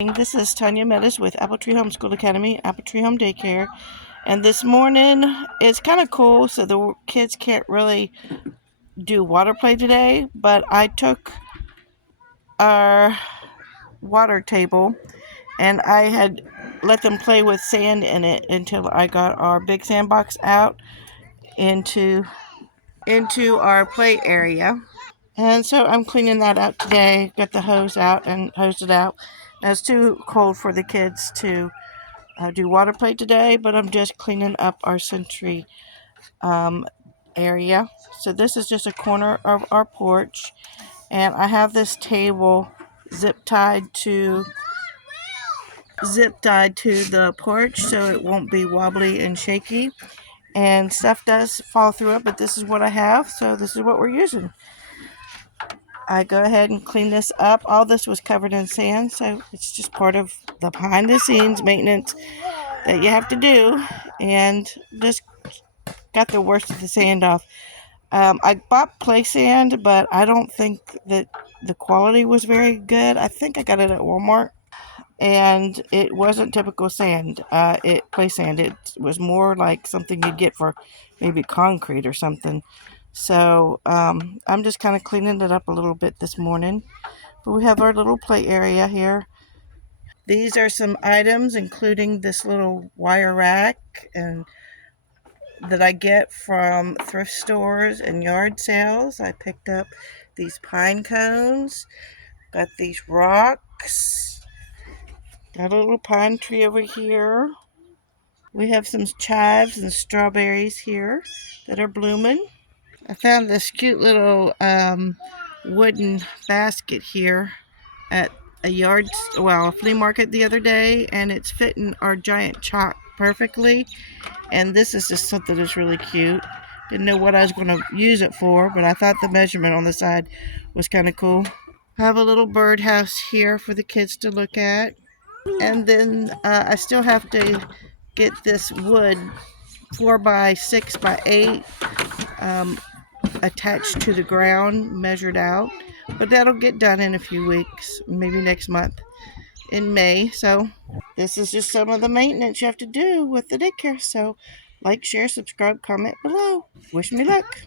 This is Tanya Meadows with Apple Tree Homeschool Academy, Apple Tree Home Daycare. And this morning, it's kind of cool, so the kids can't really do water play today, but I took our water table and I had let them play with sand in it until I got our big sandbox out into our play area. And so I'm cleaning that out today. Got the hose out and hosed it out. Now it's too cold for the kids to do water play today, but I'm just cleaning up our century area. So this is just a corner of our porch, and I have this table zip tied to the porch so it won't be wobbly and shaky. And stuff does fall through it, but this is what I have, so this is what we're using. I go ahead and clean this up. All this was covered in sand, so it's just part of the behind the scenes maintenance that you have to do. And just got the worst of the sand off. I bought play sand, but I don't think that the quality was very good. I think I got it at Walmart, and it wasn't typical sand. Play sand. It was more like something you'd get for maybe concrete or something. So I'm just kind of cleaning it up a little bit this morning. But we have our little play area here. These are some items, including this little wire rack and that I get from thrift stores and yard sales. I picked up these pine cones, got these rocks, got a little pine tree over here. We have some chives and strawberries here that are blooming. I found this cute little wooden basket here at a flea market the other day, and it's fitting our giant chalk perfectly. And this is just something that's really cute. Didn't know what I was going to use it for, but I thought the measurement on the side was kind of cool. I have a little birdhouse here for the kids to look at. And then I still have to get this wood 4 by 6 by 8 attached to the ground, measured out. But that'll get done in a few weeks, maybe next month in May. So this is just some of the maintenance you have to do with the daycare. So like, share, subscribe, comment below. Wish me luck.